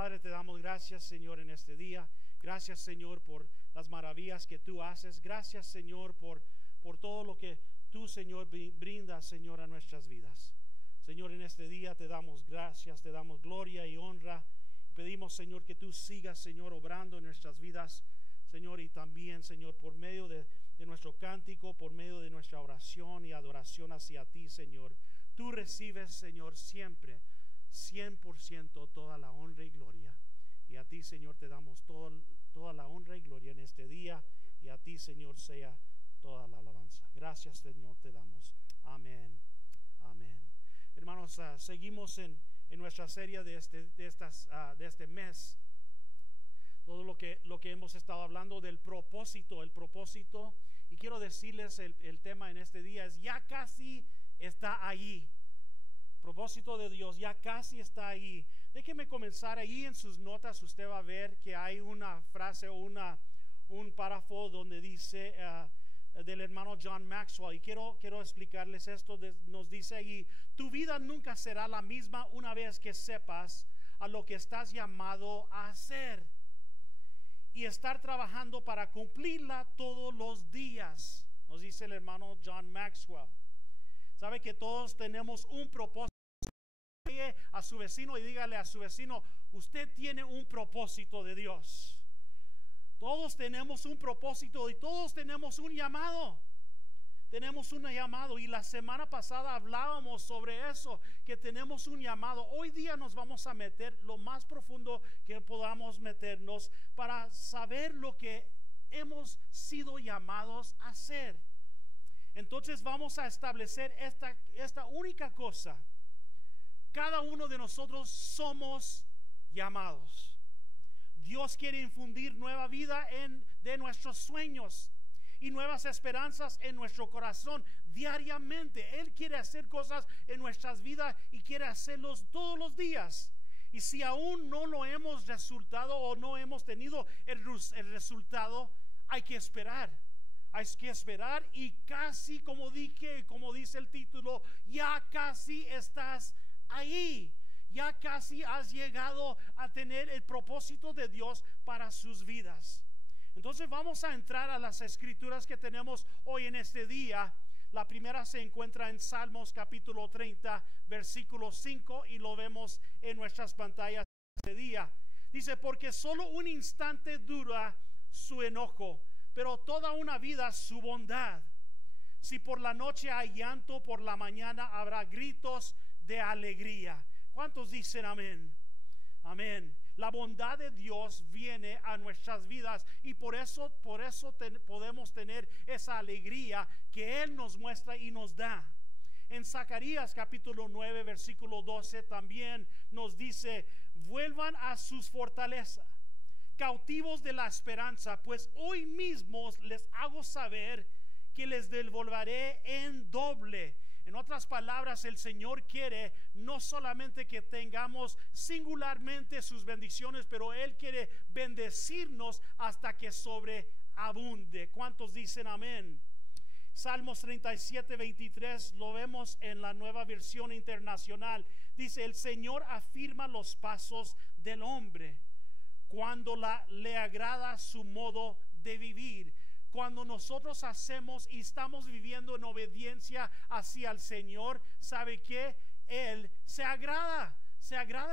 Padre, te damos gracias, Señor, en este día. Gracias, Señor, por las maravillas que tú haces. Gracias, Señor, por todo lo que tú, Señor, brindas, Señor, a nuestras vidas. Señor, en este día te damos gracias, te damos gloria y honra. Pedimos, Señor, que tú sigas, Señor, obrando en nuestras vidas, Señor, y también, Señor, por medio de nuestro cántico, por medio de nuestra oración y adoración hacia ti, Señor. Tú recibes, Señor, siempre 100% toda la honra y gloria. Y a ti, Señor, te damos toda la honra y gloria en este día. Y a ti, Señor, sea toda la alabanza. Gracias, Señor, te damos. Amén. Amén. Hermanos, seguimos en nuestra serie de este mes. Todo lo que hemos estado hablando del propósito, el propósito. Y quiero decirles el tema en este día es ya casi está ahí. El propósito de Dios ya casi está ahí. Déjeme comenzar ahí en sus notas. Usted va a ver que hay una frase o un párrafo donde dice del hermano John Maxwell, y quiero explicarles esto. Nos dice ahí: tu vida nunca será la misma una vez que sepas a lo que estás llamado a hacer y estar trabajando para cumplirla todos los días. Nos dice el hermano John Maxwell. Sabe que todos tenemos un propósito. A su vecino y dígale a su vecino: usted tiene un propósito de Dios. Todos tenemos un propósito y todos tenemos un llamado. Tenemos un llamado, y la semana pasada hablábamos sobre eso, que tenemos un llamado. Hoy día nos vamos a meter lo más profundo que podamos meternos para saber lo que hemos sido llamados a hacer. Entonces vamos a establecer esta única cosa: cada uno de nosotros somos llamados. Dios quiere infundir nueva vida de nuestros sueños y nuevas esperanzas en nuestro corazón diariamente. Él quiere hacer cosas en nuestras vidas y quiere hacerlos todos los días. Y si aún no lo hemos resultado o no hemos tenido el resultado, hay que esperar. Hay que esperar, y casi, como dije, como dice el título, ya casi estás ahí. Ya casi has llegado a tener el propósito de Dios para sus vidas. Entonces vamos a entrar a las escrituras que tenemos hoy en este día. La primera se encuentra en Salmos capítulo 30, versículo 5, y lo vemos en nuestras pantallas este día. Dice: porque solo un instante dura su enojo, pero toda una vida su bondad. Si por la noche hay llanto, por la mañana habrá gritos de alegría. ¿Cuántos dicen amén? Amén. La bondad de Dios viene a nuestras vidas, y por eso podemos tener esa alegría que Él nos muestra y nos da. En Zacarías capítulo 9, versículo 12 también nos dice: vuelvan a sus fortalezas, cautivos de la esperanza, pues hoy mismo les hago saber que les devolveré en doble. En otras palabras, el Señor quiere no solamente que tengamos singularmente sus bendiciones, pero Él quiere bendecirnos hasta que sobreabunde. ¿Cuántos dicen amén? Salmos 37, 23 lo vemos en la Nueva Versión Internacional. Dice: el Señor afirma los pasos del hombre cuando le agrada su modo de vivir. Cuando nosotros hacemos y estamos viviendo en obediencia hacia el Señor, ¿sabe qué? Él se agrada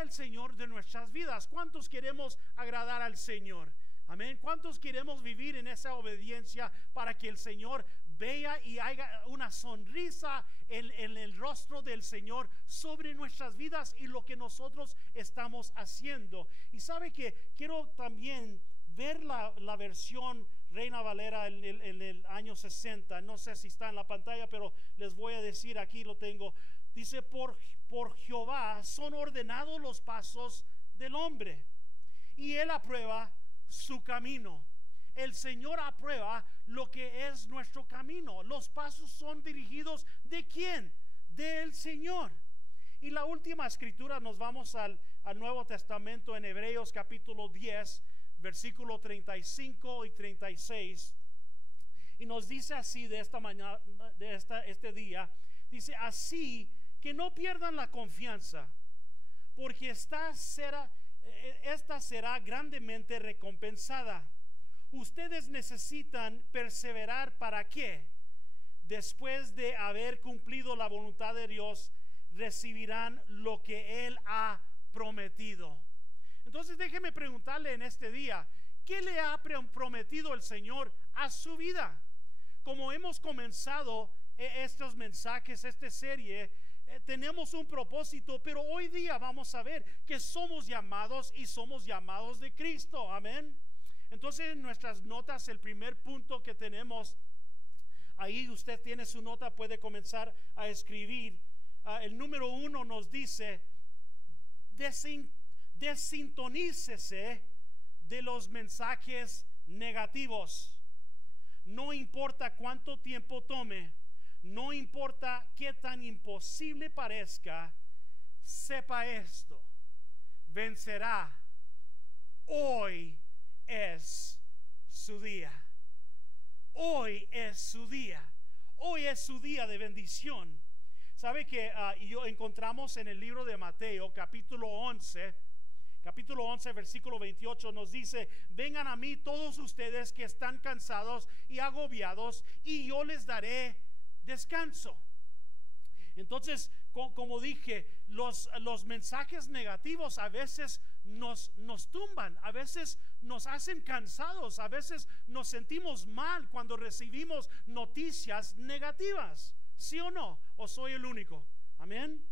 el Señor de nuestras vidas. ¿Cuántos queremos agradar al Señor? Amén. ¿Cuántos queremos vivir en esa obediencia para que el Señor vea y haya una sonrisa en el rostro del Señor sobre nuestras vidas y lo que nosotros estamos haciendo? Y sabe que quiero también ver la versión Reina Valera en el año 60. No sé si está en la pantalla, pero les voy a decir, aquí lo tengo. Dice: por Jehová son ordenados los pasos del hombre, y Él aprueba su camino. El Señor aprueba lo que es nuestro camino. Los pasos son dirigidos ¿de quién? Del Señor. Y la última escritura, nos vamos al Nuevo Testamento, en Hebreos capítulo 10, versículo 35 y 36, y nos dice así de esta mañana, este día, dice: así que no pierdan la confianza, porque esta será grandemente recompensada. Ustedes necesitan perseverar. ¿Para qué? Después de haber cumplido la voluntad de Dios, recibirán lo que Él ha prometido. Entonces déjeme preguntarle en este día, ¿qué le ha prometido el Señor a su vida? Como hemos comenzado estos mensajes, esta serie, tenemos un propósito, pero hoy día vamos a ver que somos llamados y somos llamados de Cristo. Amén. Entonces en nuestras notas, el primer punto que tenemos, ahí usted tiene su nota, puede comenzar a escribir. El número 1 nos dice: desintonícese de los mensajes negativos. No importa cuánto tiempo tome, no importa qué tan imposible parezca, sepa esto: vencerá. Hoy es su día. Hoy es su día. Hoy es su día de bendición. Sabe que encontramos en el libro de Mateo, capítulo 11, versículo 28, nos dice: vengan a mí todos ustedes que están cansados y agobiados, y yo les daré descanso. Entonces, como dije, los mensajes negativos a veces nos tumban, a veces nos hacen cansados, a veces nos sentimos mal cuando recibimos noticias negativas. ¿Sí o no? ¿O soy el único? Amén.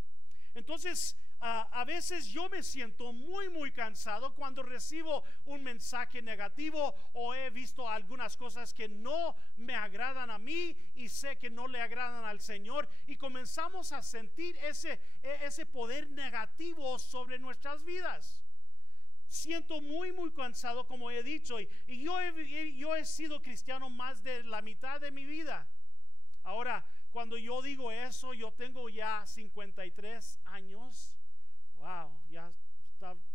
Entonces, a veces yo me siento muy cansado cuando recibo un mensaje negativo, o he visto algunas cosas que no me agradan a mí y sé que no le agradan al Señor, y comenzamos a sentir ese poder negativo sobre nuestras vidas. Siento muy cansado, como he dicho, y yo he sido cristiano más de la mitad de mi vida. Ahora, cuando yo digo eso, yo tengo ya 53 años. Wow, ya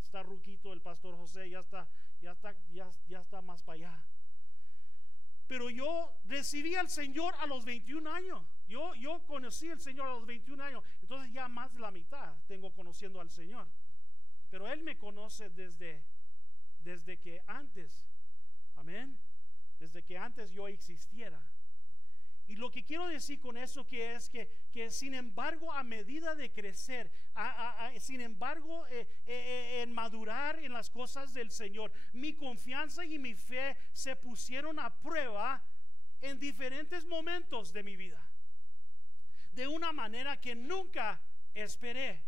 está ruquito el pastor José, ya está más para allá. Pero yo recibí al Señor a los 21 años. Yo conocí al Señor a los 21 años. Entonces ya más de la mitad tengo conociendo al Señor. Pero Él me conoce desde que antes, amén, desde que antes yo existiera. Y lo que quiero decir con eso que es que sin embargo, a medida de crecer, sin embargo, en madurar en las cosas del Señor, mi confianza y mi fe se pusieron a prueba en diferentes momentos de mi vida, de una manera que nunca esperé.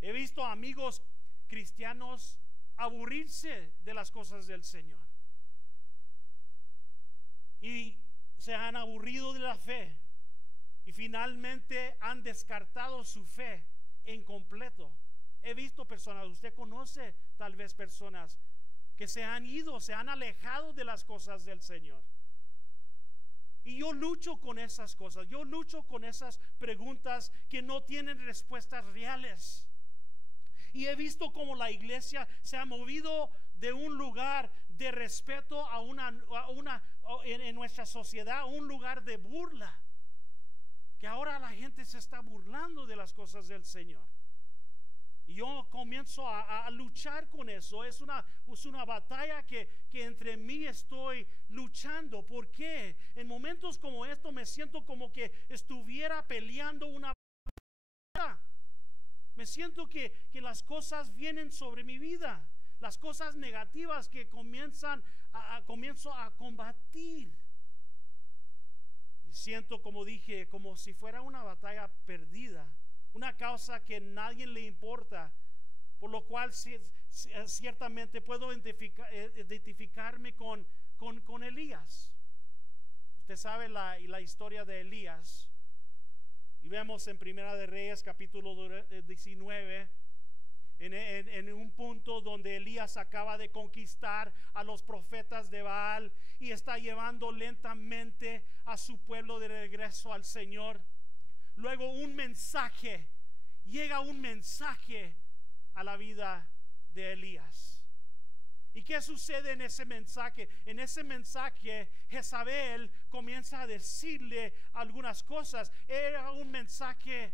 He visto amigos cristianos aburrirse de las cosas del Señor, y se han aburrido de la fe, y finalmente han descartado su fe en completo. He visto personas, usted conoce tal vez personas que se han ido, se han alejado de las cosas del Señor. Y yo lucho con esas cosas, yo lucho con esas preguntas que no tienen respuestas reales. Y he visto cómo la iglesia se ha movido de un lugar de respeto a en nuestra sociedad, un lugar de burla, que ahora la gente se está burlando de las cosas del Señor. Y yo comienzo a luchar con eso. Es una batalla que entre mí estoy luchando. ¿Por qué? En momentos como estos me siento como que estuviera peleando una batalla. Me siento que las cosas vienen sobre mi vida, las cosas negativas que comienzo a combatir. Y siento, como dije, como si fuera una batalla perdida, una causa que a nadie le importa, por lo cual ciertamente puedo identificarme con Elías. Usted sabe la historia de Elías. Y vemos en Primera de Reyes capítulo 19 en un punto donde Elías acaba de conquistar a los profetas de Baal y está llevando lentamente a su pueblo de regreso al Señor. Luego llega un mensaje a la vida de Elías. ¿Y qué sucede en ese mensaje? En ese mensaje Jezabel comienza a decirle algunas cosas. Era un mensaje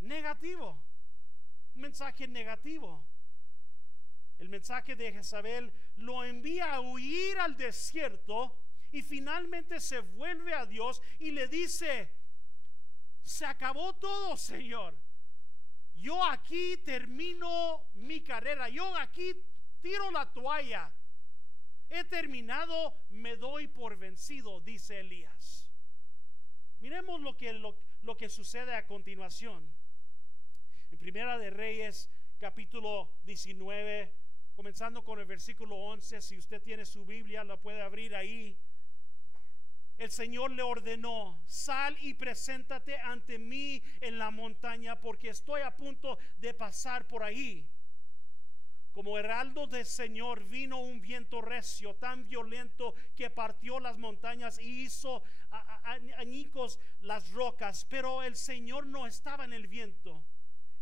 negativo. Un mensaje negativo. el mensaje de Jezabel, lo envía a huir al desierto y finalmente se vuelve a Dios y le dice: se acabó todo, Señor. Yo aquí termino mi carrera. Yo aquí tiro la toalla. He terminado, me doy por vencido, dice Elías. Miremos lo que sucede a continuación. En Primera de Reyes, capítulo 19, comenzando con el versículo 11. Si usted tiene su Biblia, la puede abrir ahí. El Señor le ordenó: sal y preséntate ante mí en la montaña, porque estoy a punto de pasar por ahí. Como heraldo del Señor vino un viento recio, tan violento que partió las montañas y hizo añicos las rocas. Pero el Señor no estaba en el viento.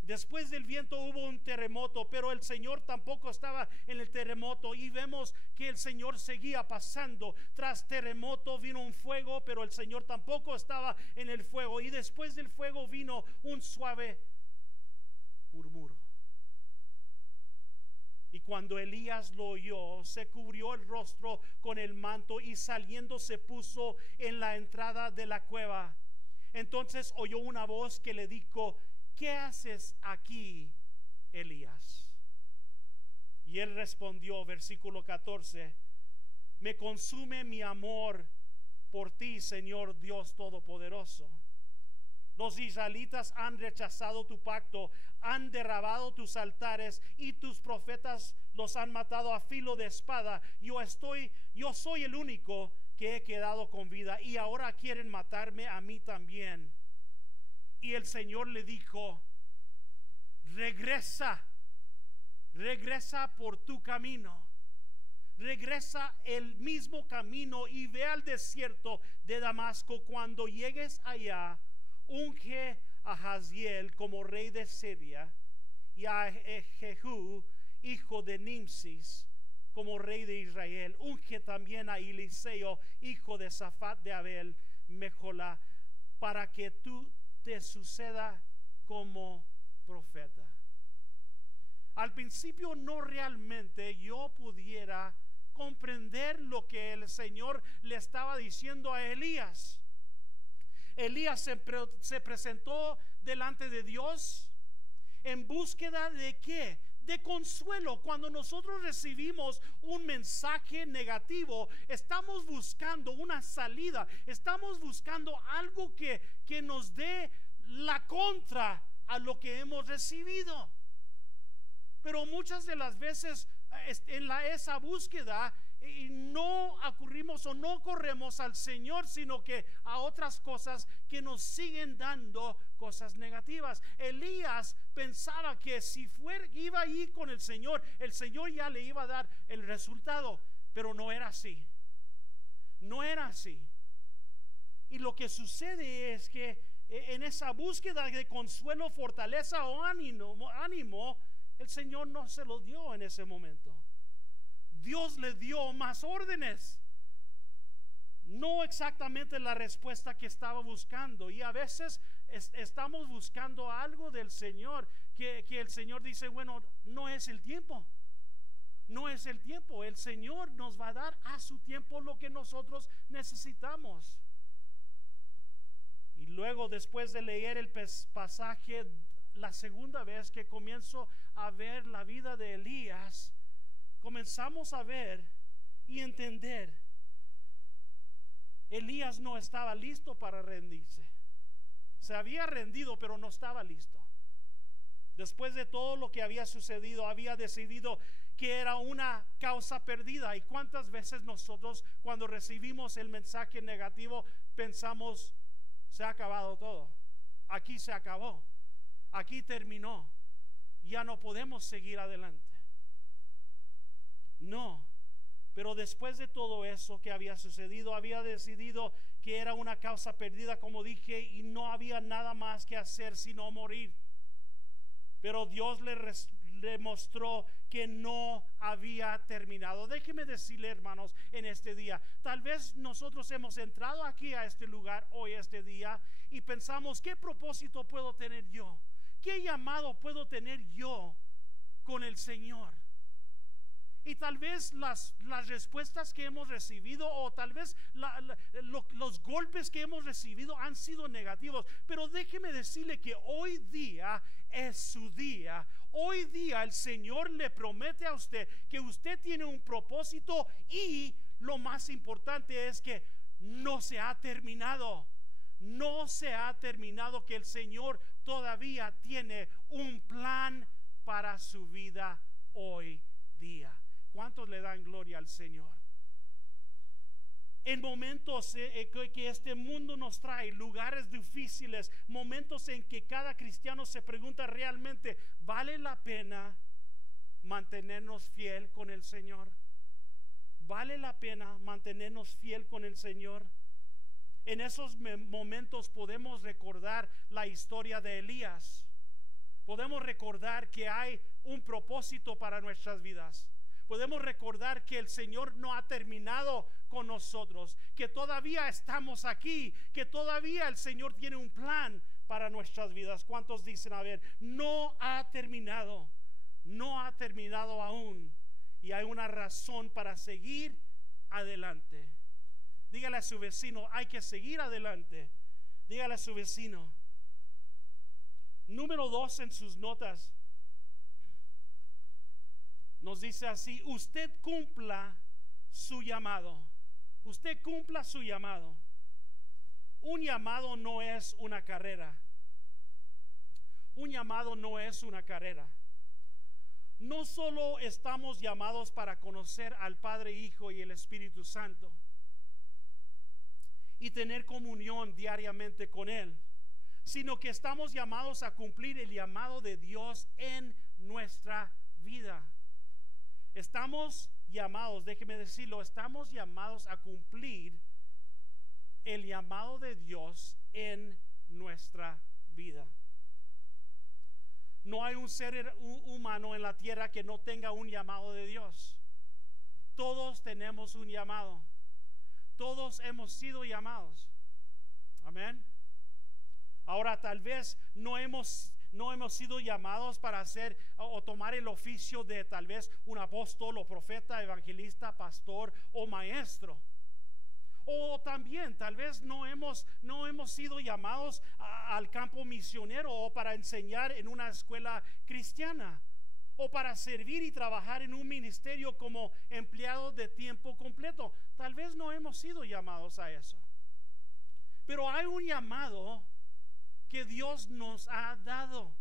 Después del viento hubo un terremoto, pero el Señor tampoco estaba en el terremoto. Y vemos que el Señor seguía pasando. Tras terremoto vino un fuego, pero el Señor tampoco estaba en el fuego. Y después del fuego vino un suave murmuro. Y cuando Elías lo oyó, se cubrió el rostro con el manto y saliendo se puso en la entrada de la cueva. Entonces oyó una voz que le dijo: ¿qué haces aquí, Elías? Y él respondió, versículo 14: me consume mi amor por ti, Señor Dios Todopoderoso. Los israelitas han rechazado tu pacto, han derribado tus altares y tus profetas los han matado a filo de espada. Yo soy el único que he quedado con vida y ahora quieren matarme a mí también. Y el Señor le dijo: regresa por tu camino. Regresa el mismo camino y ve al desierto de Damasco. Cuando llegues allá, unge a Hazael como rey de Siria y a Jehú, hijo de Nimsis, como rey de Israel. Unge también a Eliseo, hijo de Safat de Abel Mejola, para que tú te suceda como profeta. Al principio no realmente yo pudiera comprender lo que el Señor le estaba diciendo a Elías. Elías se presentó delante de Dios en búsqueda de ¿qué? De consuelo. Cuando nosotros recibimos un mensaje negativo, estamos buscando una salida, estamos buscando algo que nos dé la contra a lo que hemos recibido. Pero muchas de las veces en esa búsqueda no acurrimos o no corremos al Señor, sino que a otras cosas que nos siguen dando cosas negativas. Elías pensaba que si iba ahí con el Señor ya le iba a dar el resultado, pero no era así. No era así. Y lo que sucede es que en esa búsqueda de consuelo, fortaleza o ánimo, el Señor no se lo dio en ese momento. Dios le dio más órdenes, no exactamente la respuesta que estaba buscando. Y a veces estamos buscando algo del Señor que el Señor dice: bueno, no es el tiempo. No es el tiempo. El Señor nos va a dar a su tiempo lo que nosotros necesitamos. Y luego, después de leer el pasaje, la segunda vez que comienzo a ver la vida de Elías, comenzamos a ver y entender: Elías no estaba listo para rendirse. Se había rendido, pero no estaba listo. Después de todo lo que había sucedido, había decidido que era una causa perdida. ¿Y cuántas veces nosotros, cuando recibimos el mensaje negativo, pensamos: se ha acabado todo, aquí se acabó, aquí terminó, ya no podemos seguir adelante? No, pero después de todo eso que había sucedido, había decidido que era una causa perdida, como dije, y no había nada más que hacer sino morir. Pero Dios le mostró que no había terminado. Déjeme decirle, hermanos, en este día, tal vez nosotros hemos entrado aquí a este lugar hoy, este día, y pensamos: ¿qué propósito puedo tener yo? ¿Qué llamado puedo tener yo con el Señor? Y tal vez las respuestas que hemos recibido, o tal vez los golpes que hemos recibido han sido negativos. Pero déjeme decirle que hoy día es su día. Hoy día el Señor le promete a usted que usted tiene un propósito, y lo más importante es que no se ha terminado. No se ha terminado, que el Señor todavía tiene un plan para su vida hoy día. ¿Cuántos le dan gloria al Señor? En momentos que este mundo nos trae, lugares difíciles, momentos en que cada cristiano se pregunta realmente, ¿vale la pena mantenernos fiel con el Señor? ¿Vale la pena mantenernos fiel con el Señor? En esos momentos podemos recordar la historia de Elías. Podemos recordar que hay un propósito para nuestras vidas. Podemos recordar que el Señor no ha terminado con nosotros, que todavía estamos aquí, que todavía el Señor tiene un plan para nuestras vidas. ¿Cuántos dicen, a ver, no ha terminado? No ha terminado aún, y hay una razón para seguir adelante. Dígale a su vecino, hay que seguir adelante. Dígale a su vecino. Número 2 en sus notas nos dice así: usted cumpla su llamado. Usted cumpla su llamado. Un llamado no es una carrera. Un llamado no es una carrera. No solo estamos llamados para conocer al Padre, Hijo y el Espíritu Santo y tener comunión diariamente con Él, sino que estamos llamados a cumplir el llamado de Dios en nuestra vida. Estamos llamados, déjeme decirlo, estamos llamados a cumplir el llamado de Dios en nuestra vida. No hay un ser humano en la tierra que no tenga un llamado de Dios. Todos tenemos un llamado. Todos hemos sido llamados. Amén. Ahora, tal vez no hemos sido llamados para hacer o tomar el oficio de tal vez un apóstol o profeta, evangelista, pastor o maestro. O también tal vez no hemos sido llamados al campo misionero, o para enseñar en una escuela cristiana, o para servir y trabajar en un ministerio como empleado de tiempo completo. Tal vez no hemos sido llamados a eso. Pero hay un llamado que Dios nos ha dado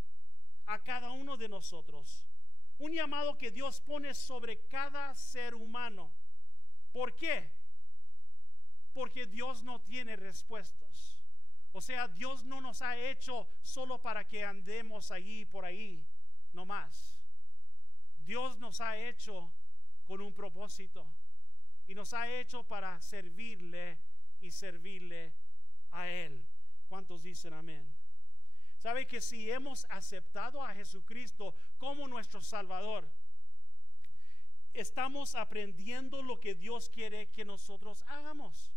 a cada uno de nosotros. Un llamado que Dios pone sobre cada ser humano. ¿Por qué? Porque Dios no tiene respuestas. O sea, Dios no nos ha hecho solo para que andemos allí por ahí, no más. Dios nos ha hecho con un propósito, y nos ha hecho para servirle y servirle a Él. ¿Cuántos dicen amén? ¿Sabe que si hemos aceptado a Jesucristo como nuestro Salvador, estamos aprendiendo lo que Dios quiere que nosotros hagamos?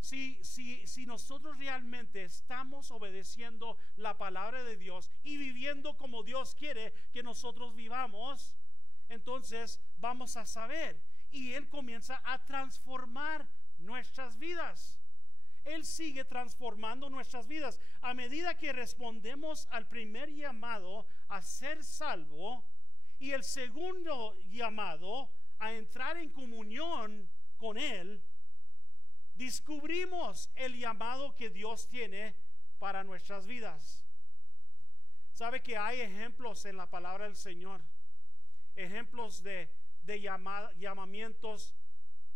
Si nosotros realmente estamos obedeciendo la palabra de Dios y viviendo como Dios quiere que nosotros vivamos, entonces vamos a saber, y Él comienza a transformar nuestras vidas. Él sigue transformando nuestras vidas a medida que respondemos al primer llamado a ser salvo, y el segundo llamado a entrar en comunión con Él. Descubrimos el llamado que Dios tiene para nuestras vidas. Sabe que hay ejemplos en la palabra del Señor, ejemplos de llamamientos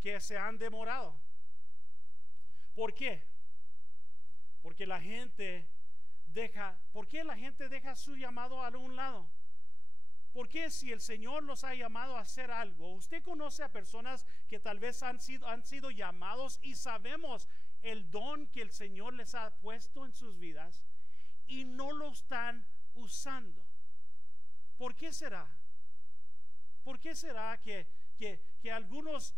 que se han demorado. ¿Por qué? Porque la gente ¿por qué la gente deja su llamado a un lado? Porque si el Señor los ha llamado a hacer algo, usted conoce a personas que tal vez han sido llamados, y sabemos el don que el Señor les ha puesto en sus vidas, y no lo están usando. ¿Por qué será? ¿Por qué será que algunos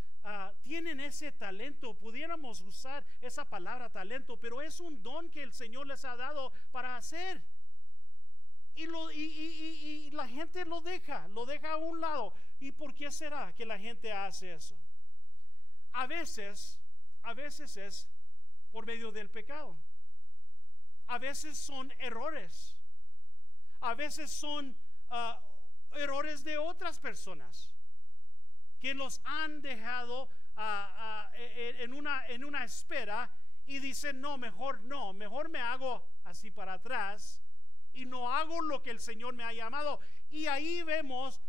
tienen ese talento? Pudiéramos usar esa palabra talento, pero es un don que el Señor les ha dado para hacer. y la gente lo deja a un lado. ¿Y por qué será que la gente hace eso? A veces es por medio del pecado. A veces son errores. A veces son errores de otras personas que los han dejado en una espera y dicen, no, mejor me hago así para atrás y no hago lo que el Señor me ha llamado. Y ahí vemos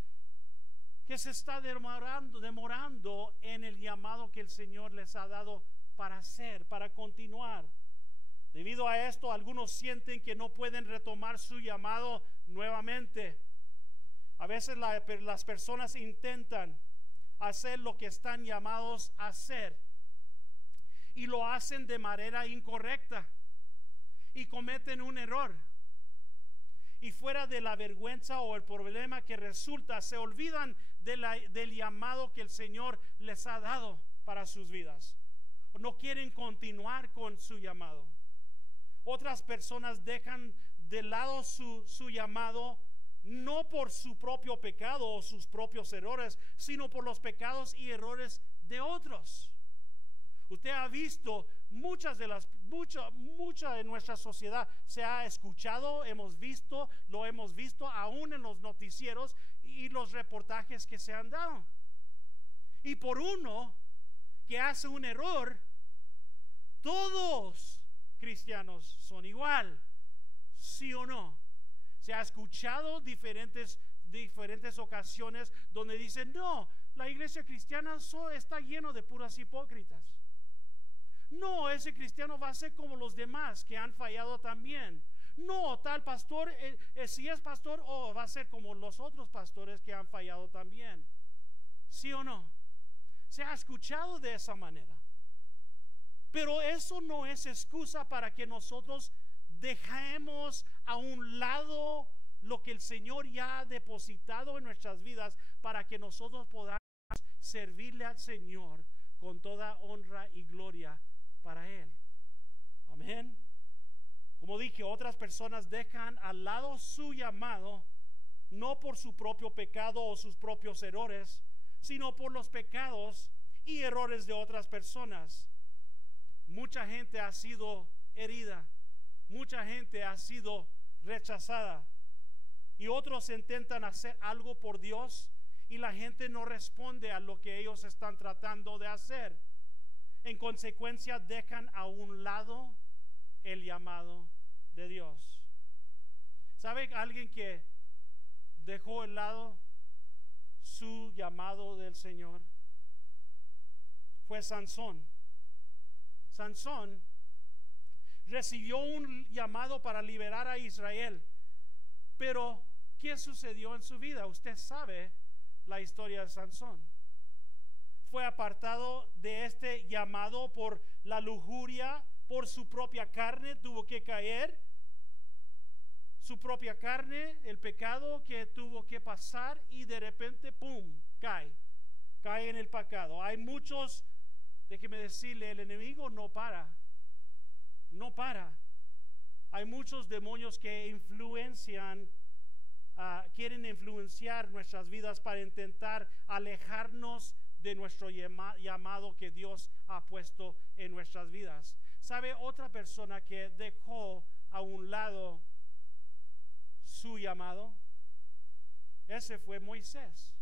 que se está demorando en el llamado que el Señor les ha dado para hacer, para continuar. Debido a esto, algunos sienten que no pueden retomar su llamado nuevamente. A veces las personas intentan hacer lo que están llamados a hacer y lo hacen de manera incorrecta y cometen un error. Y fuera de la vergüenza o el problema que resulta, se olvidan del llamado que el Señor les ha dado para sus vidas. No quieren continuar con su llamado. Otras personas dejan de lado su llamado, no por su propio pecado o sus propios errores, sino por los pecados y errores de otros. Usted ha visto mucha de nuestra sociedad se ha escuchado, lo hemos visto aún en los noticieros y los reportajes que se han dado. Y por uno que hace un error, todos cristianos son igual, ¿sí o no? Se ha escuchado diferentes ocasiones donde dicen, no, la iglesia cristiana está lleno de puras hipócritas. No, ese cristiano va a ser como los demás que han fallado también. No, tal pastor, si es pastor, va a ser como los otros pastores que han fallado también. ¿Sí o no? Se ha escuchado de esa manera. Pero eso no es excusa para que nosotros dejemos a un lado lo que el Señor ya ha depositado en nuestras vidas para que nosotros podamos servirle al Señor con toda honra y gloria para Él. Amén. Como dije, otras personas dejan al lado su llamado, no por su propio pecado o sus propios errores, sino por los pecados y errores de otras personas. Mucha gente ha sido herida, mucha gente ha sido rechazada, y otros intentan hacer algo por Dios y la gente no responde a lo que ellos están tratando de hacer. En consecuencia, dejan a un lado el llamado de Dios. ¿Sabe alguien que dejó al lado su llamado del Señor? Fue Sansón. Sansón recibió un llamado para liberar a Israel, pero ¿qué sucedió en su vida? Usted sabe la historia de Sansón. Fue apartado de este llamado por la lujuria, por su propia carne, tuvo que caer. Su propia carne, el pecado que tuvo que pasar, y de repente, ¡pum!, cae en el pecado. Hay muchos, déjeme decirle, el enemigo no para. Hay muchos demonios que quieren influenciar nuestras vidas para intentar alejarnos de nuestro llamado que Dios ha puesto en nuestras vidas. ¿Sabe otra persona que dejó a un lado su llamado? Ese fue Moisés.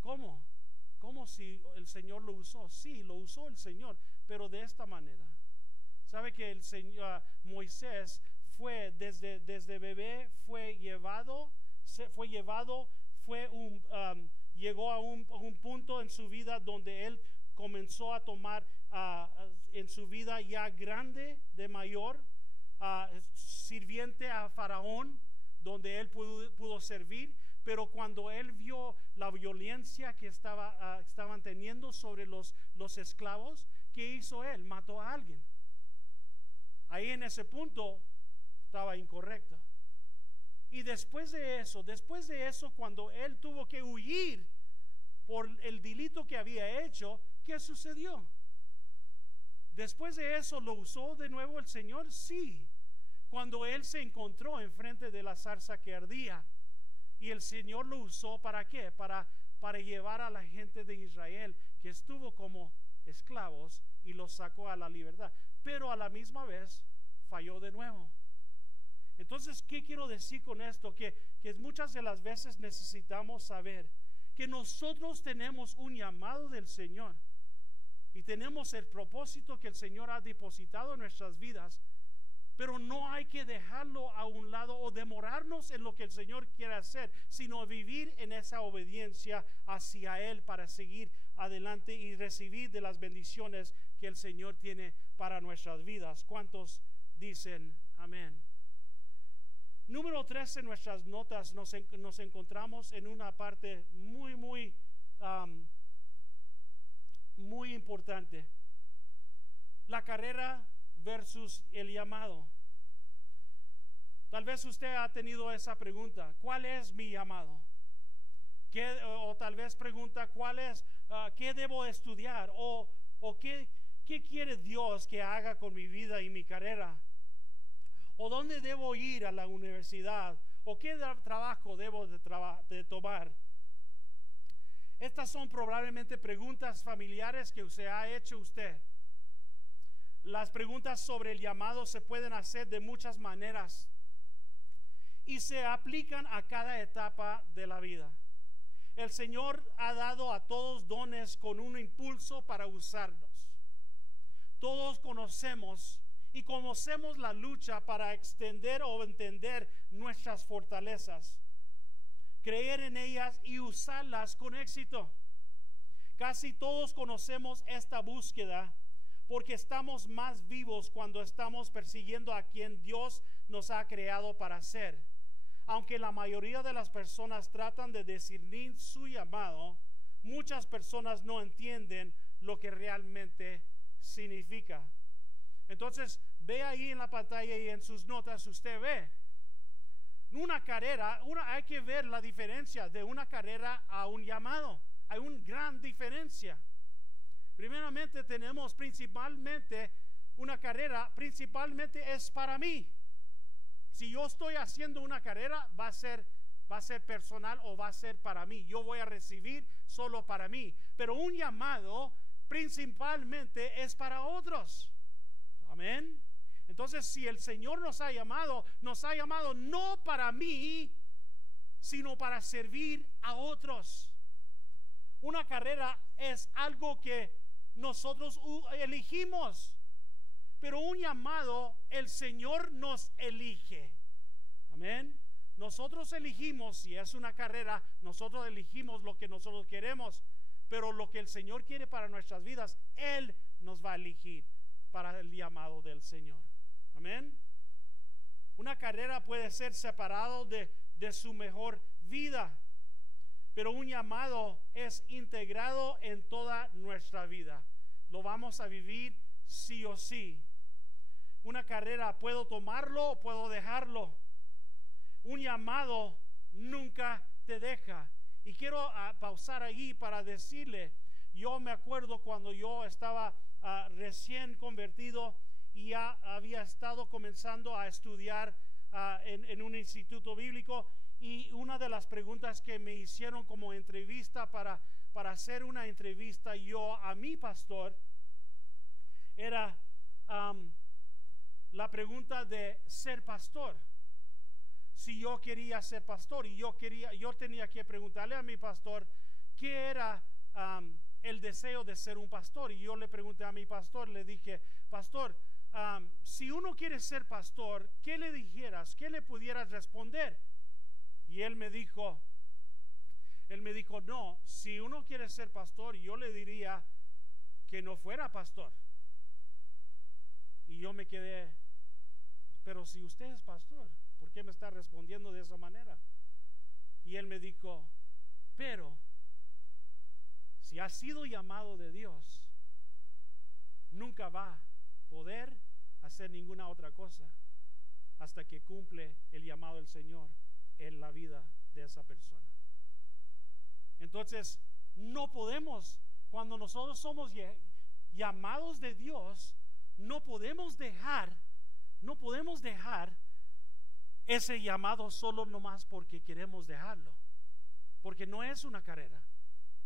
¿Cómo? ¿Cómo si el Señor lo usó? Sí, lo usó el Señor, pero de esta manera. ¿Sabe que el Señor Moisés fue desde bebé, llegó a un punto en su vida donde él comenzó a tomar en su vida ya grande, de mayor, sirviente a Faraón, donde él pudo servir. Pero cuando él vio la violencia que estaban teniendo sobre los esclavos, ¿qué hizo él? Mató a alguien. Ahí en ese punto estaba incorrecto. Y después de eso, cuando él tuvo que huir por el delito que había hecho, ¿qué sucedió? Después de eso, ¿lo usó de nuevo el Señor? Sí. cuando él se encontró enfrente de la zarza que ardía. Y el Señor lo usó ¿para qué? Para llevar a la gente de Israel que estuvo como esclavos y los sacó a la libertad. Pero a la misma vez falló de nuevo. Entonces, ¿qué quiero decir con esto? Que muchas de las veces necesitamos saber que nosotros tenemos un llamado del Señor y tenemos el propósito que el Señor ha depositado en nuestras vidas, pero no hay que dejarlo a un lado o demorarnos en lo que el Señor quiere hacer, sino vivir en esa obediencia hacia Él para seguir adelante y recibir de las bendiciones que el Señor tiene para nuestras vidas. ¿Cuántos dicen amén? Número 3 en nuestras notas nos encontramos en una parte muy importante. La carrera versus el llamado. Tal vez usted ha tenido esa pregunta: ¿cuál es mi llamado? O tal vez pregunta: ¿qué debo estudiar? O ¿qué quiere Dios que haga con mi vida y mi carrera? ¿O dónde debo ir a la universidad? ¿O qué trabajo debo de tomar? Estas son probablemente preguntas familiares que se ha hecho usted. Las preguntas sobre el llamado se pueden hacer de muchas maneras y se aplican a cada etapa de la vida. El Señor ha dado a todos dones con un impulso para usarlos. Todos conocemos la lucha para extender o entender nuestras fortalezas, creer en ellas y usarlas con éxito. Casi todos conocemos esta búsqueda porque estamos más vivos cuando estamos persiguiendo a quien Dios nos ha creado para ser. Aunque la mayoría de las personas tratan de discernir su llamado, muchas personas no entienden lo que realmente significa. Entonces, ve ahí en la pantalla y en sus notas usted ve una carrera. Hay que ver la diferencia de una carrera a un llamado. Hay una gran diferencia. Primeramente tenemos principalmente una carrera, principalmente es para mí. Si yo estoy haciendo una carrera, va a ser personal o va a ser para mí. Yo voy a recibir solo para mí. Pero un llamado principalmente es para otros. Amén. Entonces, si el Señor nos ha llamado no para mí, sino para servir a otros. Una carrera es algo que nosotros elegimos, pero un llamado el Señor nos elige. Amén. Nosotros elegimos, si es una carrera, nosotros elegimos lo que nosotros queremos, pero lo que el Señor quiere para nuestras vidas, Él nos va a elegir para el llamado del Señor. Amén. Una carrera puede ser separado de su mejor vida, pero un llamado es integrado en toda nuestra vida. Lo vamos a vivir sí o sí. Una carrera puedo tomarlo o puedo dejarlo. Un llamado nunca te deja. Y quiero pausar ahí para decirle, yo me acuerdo cuando yo estaba recién convertido y ya había estado comenzando a estudiar en un instituto bíblico, y una de las preguntas que me hicieron como entrevista para hacer una entrevista yo a mi pastor era la pregunta de ser pastor. Si yo quería ser pastor, y yo tenía que preguntarle a mi pastor qué era el deseo de ser un pastor. Y yo le pregunté a mi pastor, le dije: pastor, si uno quiere ser pastor, ¿qué le dijeras? ¿Qué le pudieras responder? Y él me dijo, no, si uno quiere ser pastor, yo le diría que no fuera pastor. Y yo me quedé, pero si usted es pastor, ¿por qué me está respondiendo de esa manera? Y él me dijo, pero si ha sido llamado de Dios, nunca va a poder hacer ninguna otra cosa hasta que cumple el llamado del Señor en la vida de esa persona. Entonces, no podemos, cuando nosotros somos llamados de Dios, no podemos dejar ese llamado solo nomás porque queremos dejarlo, porque no es una carrera.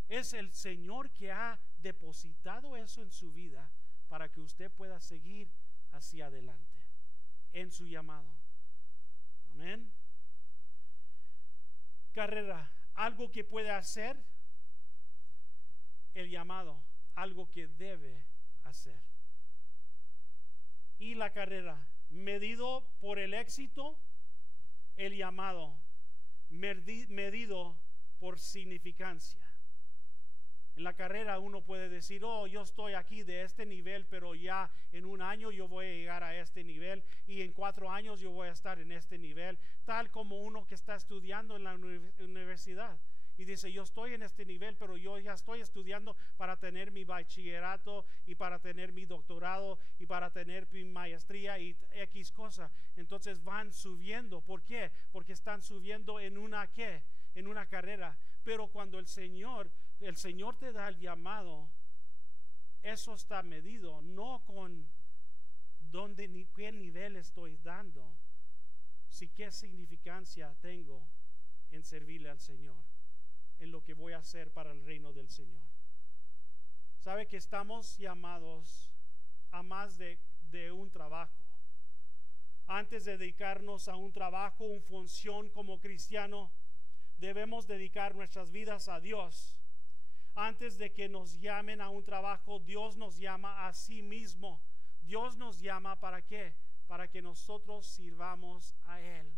Es el Señor que ha depositado eso en su vida para que usted pueda seguir hacia adelante en su llamado. Amén. Carrera, algo que puede hacer. El llamado, algo que debe hacer. Y la carrera, medido por el éxito. El llamado, medido por significancia. En la carrera uno puede decir, oh, yo estoy aquí de este nivel, pero ya en un año yo voy a llegar a este nivel, y en 4 años yo voy a estar en este nivel. Tal como uno que está estudiando en la universidad y dice, yo estoy en este nivel, pero yo ya estoy estudiando para tener mi bachillerato y para tener mi doctorado y para tener mi maestría y X cosa. Entonces van subiendo. ¿Por qué? Porque están subiendo en una ¿qué? En una carrera. Pero cuando el Señor te da el llamado, eso está medido no con dónde ni qué nivel estoy dando, si qué significancia tengo en servirle al Señor, en lo que voy a hacer para el reino del Señor. Sabe que estamos llamados a más de un trabajo. Antes de dedicarnos a un trabajo, una función como cristiano, debemos dedicar nuestras vidas a Dios. Antes de que nos llamen a un trabajo, Dios nos llama a sí mismo. Dios nos llama ¿para qué? Para que nosotros sirvamos a Él.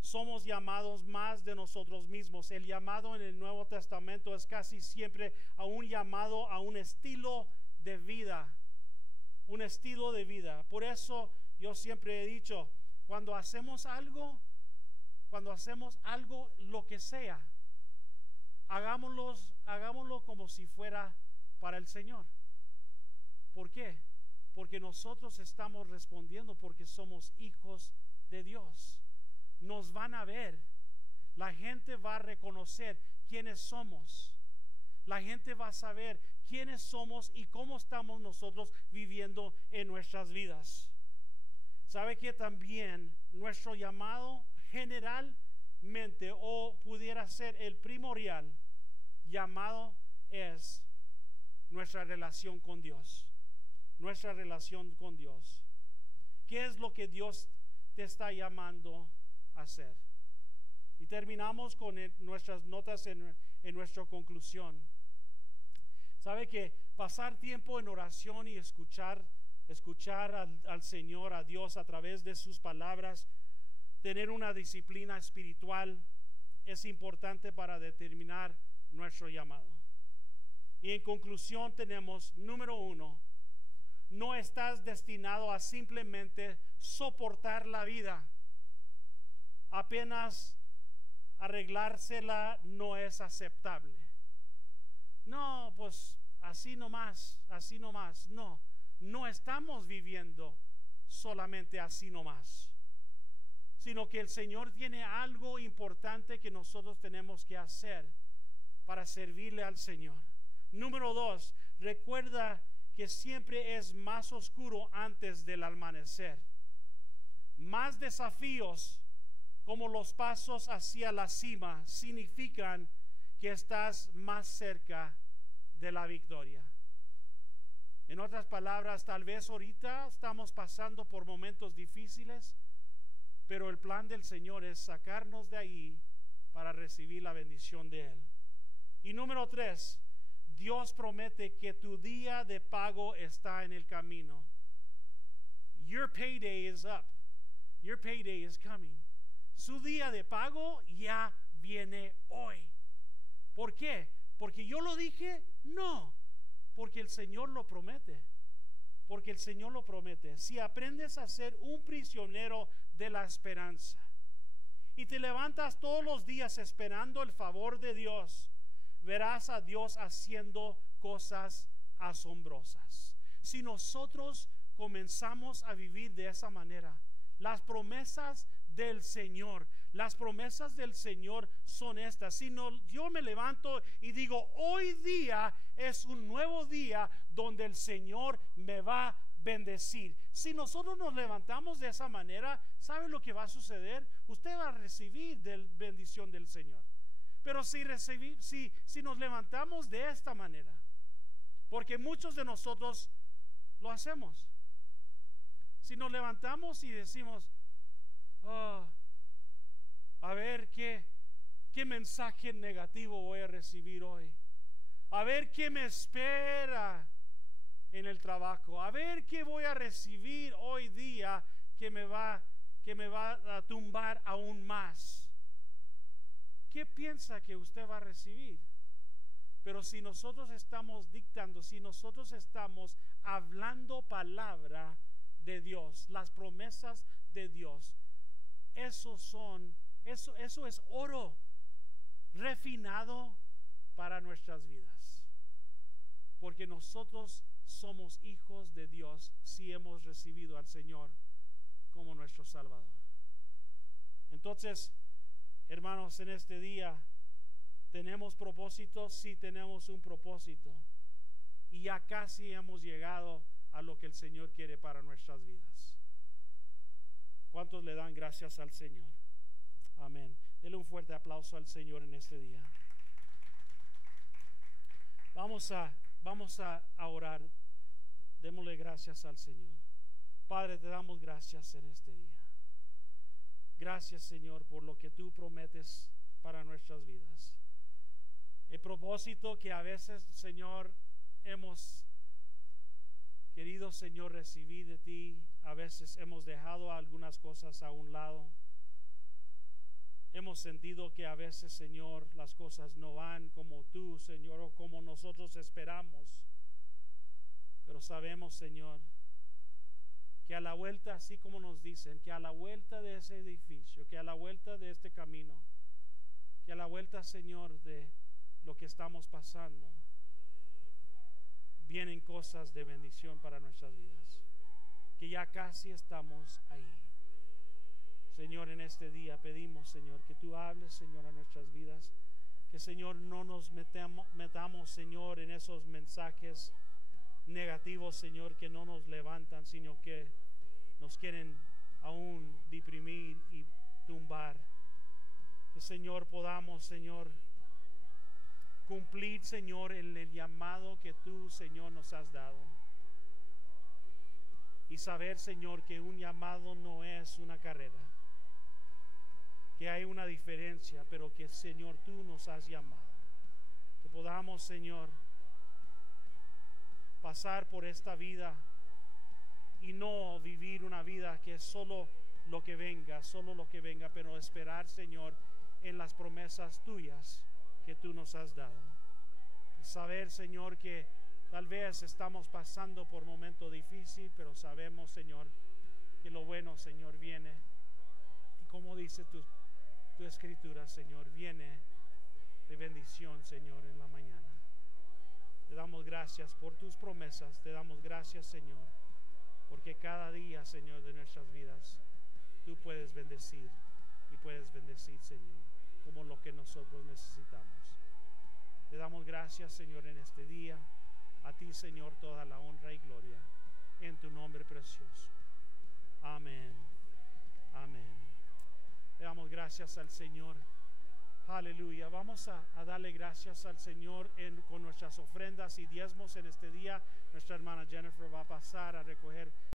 Somos llamados más de nosotros mismos. El llamado en el Nuevo Testamento es casi siempre a un llamado a un estilo de vida. Un estilo de vida. Por eso yo siempre he dicho, cuando hacemos algo, lo que sea, hagámoslo como si fuera para el Señor. ¿Por qué? Porque nosotros estamos respondiendo porque somos hijos de Dios. Nos van a ver. La gente va a reconocer quiénes somos. La gente va a saber quiénes somos y cómo estamos nosotros viviendo en nuestras vidas. ¿Sabe que también nuestro llamado generalmente, o pudiera ser el primordial llamado, es nuestra relación con Dios? Nuestra relación con Dios. ¿Qué es lo que Dios te está llamando a hacer? Y terminamos con nuestras notas en nuestra conclusión. ¿Sabe que pasar tiempo en oración y escuchar al Señor, a Dios a través de sus palabras, tener una disciplina espiritual, es importante para determinar nuestro llamado? Y en conclusión tenemos, número 1, no estás destinado a simplemente soportar la vida. Apenas arreglársela no es aceptable. No, pues así nomás. No estamos viviendo solamente así nomás, sino que el Señor tiene algo importante que nosotros tenemos que hacer para servirle al Señor. Número 2, recuerda que siempre es más oscuro antes del amanecer. Más desafíos, como los pasos hacia la cima, significan que estás más cerca de la victoria. En otras palabras, tal vez ahorita estamos pasando por momentos difíciles, pero el plan del Señor es sacarnos de ahí para recibir la bendición de Él. Y número 3, Dios promete que tu día de pago está en el camino. Your payday is up. Your payday is coming. Su día de pago ya viene hoy. ¿Por qué? ¿Porque yo lo dije? No, porque el Señor lo promete. Porque el Señor lo promete. Si aprendes a ser un prisionero de la esperanza y te levantas todos los días esperando el favor de Dios, verás a Dios haciendo cosas asombrosas. Si nosotros comenzamos a vivir de esa manera, las promesas del Señor son estas. Si no, yo me levanto y digo, hoy día es un nuevo día donde el Señor me va a bendecir. Si nosotros nos levantamos de esa manera, ¿sabe lo que va a suceder? Usted va a recibir bendición del Señor. Pero si nos levantamos de esta manera, porque muchos de nosotros lo hacemos. Si nos levantamos y decimos, oh, a ver qué mensaje negativo voy a recibir hoy, a ver qué me espera en el trabajo, a ver qué voy a recibir hoy día que me va a tumbar aún más. ¿Qué piensa que usted va a recibir? Pero si nosotros estamos dictando, si nosotros estamos hablando palabra de Dios, las promesas de Dios, eso es oro refinado para nuestras vidas. Porque nosotros somos hijos de Dios si hemos recibido al Señor como nuestro Salvador. Entonces, hermanos, en este día, ¿tenemos propósito? Sí, tenemos un propósito. Y ya casi hemos llegado a lo que el Señor quiere para nuestras vidas. ¿Cuántos le dan gracias al Señor? Amén. Dele un fuerte aplauso al Señor en este día. Vamos a orar. Démosle gracias al Señor. Padre, te damos gracias en este día. Gracias, Señor, por lo que tú prometes para nuestras vidas. El propósito que a veces, Señor, hemos querido, Señor, recibir de ti, a veces hemos dejado algunas cosas a un lado. Hemos sentido que a veces, Señor, las cosas no van como tú, Señor, o como nosotros esperamos. Pero sabemos, Señor, que a la vuelta, así como nos dicen, que a la vuelta de ese edificio, que a la vuelta de este camino, que a la vuelta, Señor, de lo que estamos pasando, vienen cosas de bendición para nuestras vidas, que ya casi estamos ahí. Señor, en este día pedimos, Señor, que tú hables, Señor, a nuestras vidas, que, Señor, no nos metamos, Señor, en esos mensajes negativos, Señor, que no nos levantan, sino que nos quieren aún deprimir y tumbar. Que, Señor, podamos, Señor, cumplir, Señor, el llamado que tú, Señor, nos has dado. Y saber, Señor, que un llamado no es una carrera, que hay una diferencia, pero que, Señor, tú nos has llamado. Que podamos, Señor, pasar por esta vida y no vivir una vida que es solo lo que venga, pero esperar, Señor, en las promesas tuyas que tú nos has dado. Y saber, Señor, que tal vez estamos pasando por un momento difícil, pero sabemos, Señor, que lo bueno, Señor, viene. Y como dice tu escritura, Señor, viene de bendición, Señor, en la mañana. Te damos gracias por tus promesas. Te damos gracias, Señor, porque cada día, Señor, de nuestras vidas, tú puedes bendecir y puedes bendecir, Señor, como lo que nosotros necesitamos. Te damos gracias, Señor, en este día. A ti, Señor, toda la honra y gloria, en tu nombre precioso. Amén. Amén. Le damos gracias al Señor. Aleluya. Vamos a darle gracias al Señor con nuestras ofrendas y diezmos en este día. Nuestra hermana Jennifer va a pasar a recoger